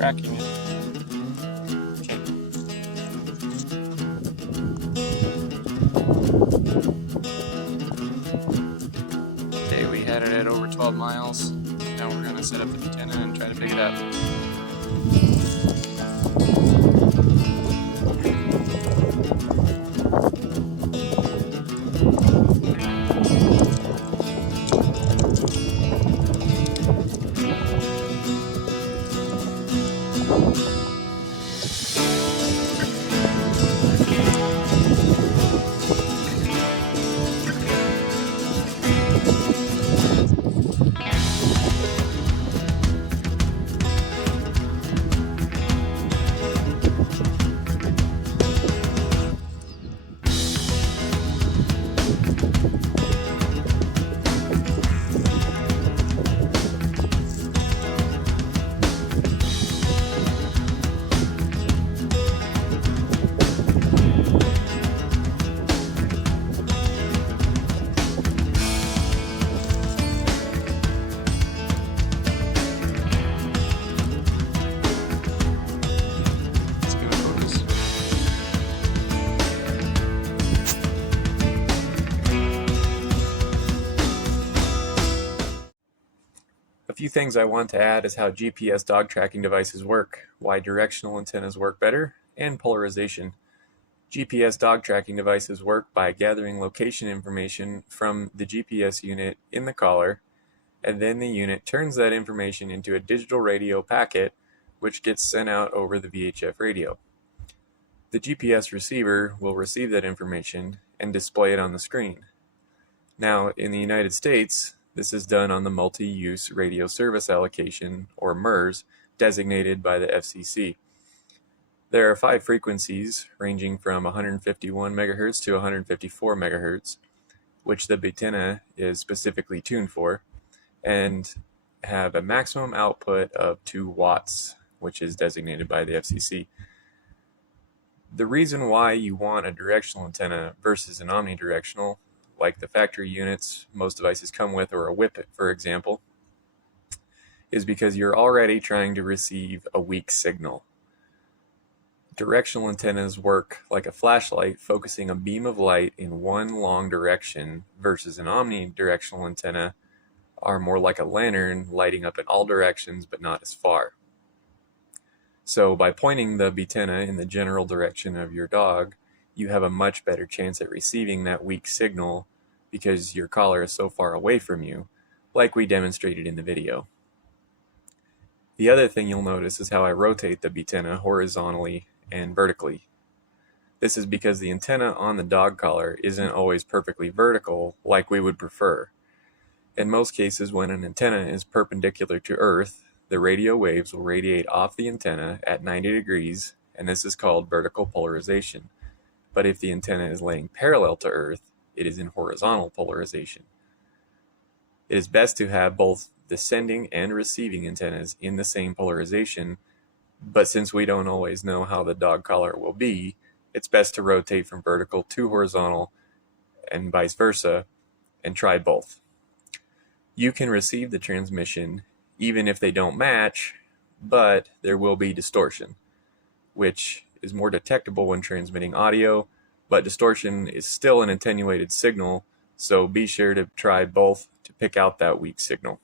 tracking it. Okay. Okay, we had it at over 12 miles. Now we're going to set up the BeeTenna and try to pick it up. A few things I want to add is how GPS dog tracking devices work, why directional antennas work better, and polarization. GPS dog tracking devices work by gathering location information from the GPS unit in the collar, and then the unit turns that information into a digital radio packet, which gets sent out over the VHF radio. The GPS receiver will receive that information and display it on the screen. Now, in the United States, this is done on the Multi-Use Radio Service Allocation, or MURS, designated by the FCC. There are 5 frequencies ranging from 151 MHz to 154 MHz, which the BeeTenna is specifically tuned for, and have a maximum output of 2 watts, which is designated by the FCC. The reason why you want a directional antenna versus an omnidirectional, like the factory units most devices come with, or a Whippet, for example, is because you're already trying to receive a weak signal. Directional antennas work like a flashlight, focusing a beam of light in one long direction, versus an omnidirectional antenna are more like a lantern, lighting up in all directions but not as far. So by pointing the BeeTenna in the general direction of your dog, you have a much better chance at receiving that weak signal because your collar is so far away from you, like we demonstrated in the video. The other thing you'll notice is how I rotate the BeeTenna horizontally and vertically. This is because the antenna on the dog collar isn't always perfectly vertical like we would prefer. In most cases, when an antenna is perpendicular to Earth, the radio waves will radiate off the antenna at 90 degrees, and this is called vertical polarization. But if the antenna is laying parallel to Earth, it is in horizontal polarization. It is best to have both the sending and receiving antennas in the same polarization, but since we don't always know how the dog collar will be, it's best to rotate from vertical to horizontal and vice versa, and try both. You can receive the transmission even if they don't match, but there will be distortion, which is more detectable when transmitting audio, but distortion is still an attenuated signal, so be sure to try both to pick out that weak signal.